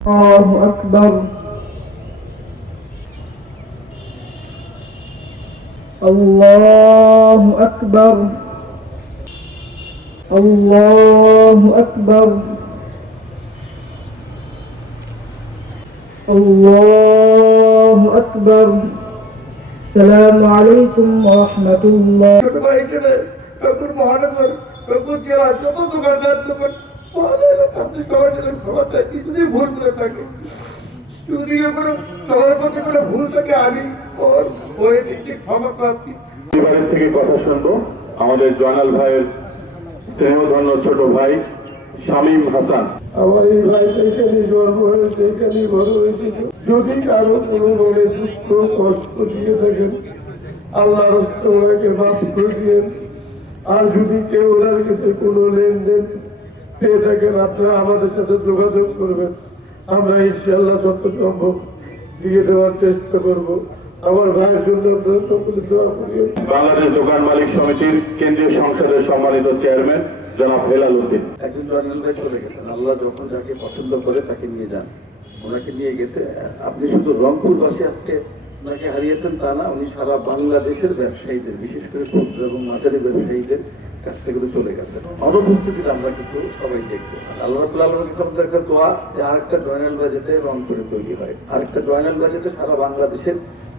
الله أكبر. الله أكبر. الله أكبر. الله أكبر. السلام عليكم ورحمة الله. পরিবারের থেকে কথা শুনবো আমাদের জয়নাল ভাইয়ের স্নেহধন্য ছোট ভাই শামীম হাসান। আমার এই ভাইটা এখানে জন্ম হয়েছে, এখানে বড় হয়েছে। যদি কারো কোনো মনে দুঃখ কষ্ট দিয়ে থাকেন, আল্লাহ ওনাকে মাফ করে দিয়েন। আর যদি কেউ ওনার কাছে কোনো লেনদেন পেয়ে থাকেন, আপনারা আমাদের সাথে যোগাযোগ করবেন। আমরা ইনশাআল্লাহ যত সম্ভব দিয়ে দেওয়ার চেষ্টা করব। আমার ভাইয়ের জন্য আপনারা সকলে দোয়া করিও। বাংলাদেশ দোকান মালিক সমিতির কেন্দ্রীয় সংসদের সম্মানিত চেয়ারম্যান জনাব হেলাল উদ্দিন। একজন জয়নাল ভাই চলে গেছেন, আল্লাহ যখন যাকে পছন্দ করে তাকে নিয়ে যান, ওনাকে নিয়ে গেছে। আপনি শুধু রংপুরবাসী আজকে ওনাকে হারিয়েছেন তা না, উনি সারা বাংলাদেশের ব্যবসায়ীদের, বিশেষ করে ক্ষুদ্র এবং মাঝারি ব্যবসায়ীদের কাছ থেকে চলে গেছেন। অনুপস্থিতিতে আমরা কিন্তু সবাই দেখবো। আল্লাহ রাব্বুল আলামিনের কাছে আমাদের একটা দোয়া যে আরেকটা জয়নাল ভাই যাতে রংপুরে তৈরি হয়, আরেকটা জয়নাল ভাই যাতে সারা বাংলাদেশের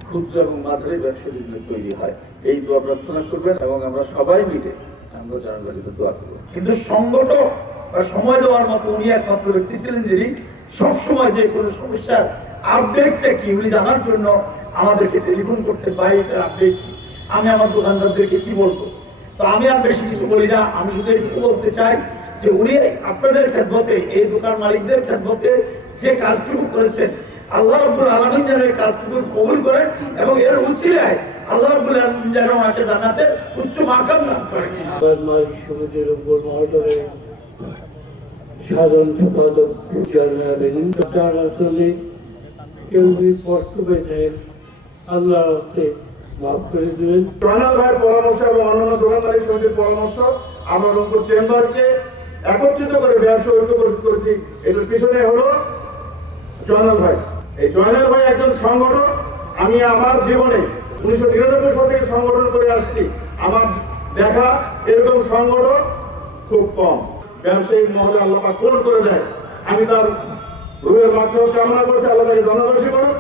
ক্ষুদ্র এবং মাঝারি ব্যবসায়ীদের জন্য তৈরি হয়। এই দোয়া প্রার্থনা করবেন এবং আমরা সবাই মিলে আমরা জয়নাল ভাই যাতে দোয়া করবো। কিন্তু সংগঠক বা সময় দেওয়ার মতো উনি একমাত্র ব্যক্তি ছিলেন যিনি সবসময় যে কোনো সমস্যার আপডেটটা কি উনি জানার জন্য আমাদেরকে টেলিফোন করতে পাই, এটার আপডেট কি, আমি আমার দোকানদারদেরকে কি বলবো। তো আমি আর বেশি কিছু বলি না, আমি শুধু একটু বলতে চাই যে উনি আপনাদের খেদমতে, এই দোকান মালিকদের খেদমতে যে কাজটুকু করেছেন, আল্লাহ রাব্বুল আলামিন যেন এই কাজটুকু কবুল করেন এবং এর উছিলায় আল্লাহ রাব্বুল আলামিন যেন ওনাকে জান্নাতের উচ্চ মাকাম দান করেন। মালিক সমিতির উপর মহোদয় সাধারণ সম্পাদক চেয়ারম্যান তার আসলে কেউ যদি কষ্ট পেয়ে থাকেন, আল্লাহর হস্তে মাফ করে দেবেন। জয়নাল ভাইয়ের পরামর্শ এবং অন্যান্য দোকান মালিক সমিতির পরামর্শ আমরা রংপুর চেম্বারকে একত্রিত করে ব্যবসা ঐক্য পরিষদ করেছি। এটার পিছনে হলো জয়নাল ভাই। এই জয়নাল ভাই একজন সংগঠক। আমি আমার জীবনে 1999 সাল থেকে সংগঠন করে আসছি, আমার দেখা এরকম সংগঠন খুব কম। ব্যবসায়িক মহলে আল্লাহ পাক পূরণ করে দেয়। আমি তার রুহের মাধ্যমে কামনা করছি, আল্লাহ তাকে জনদর্শী করুন।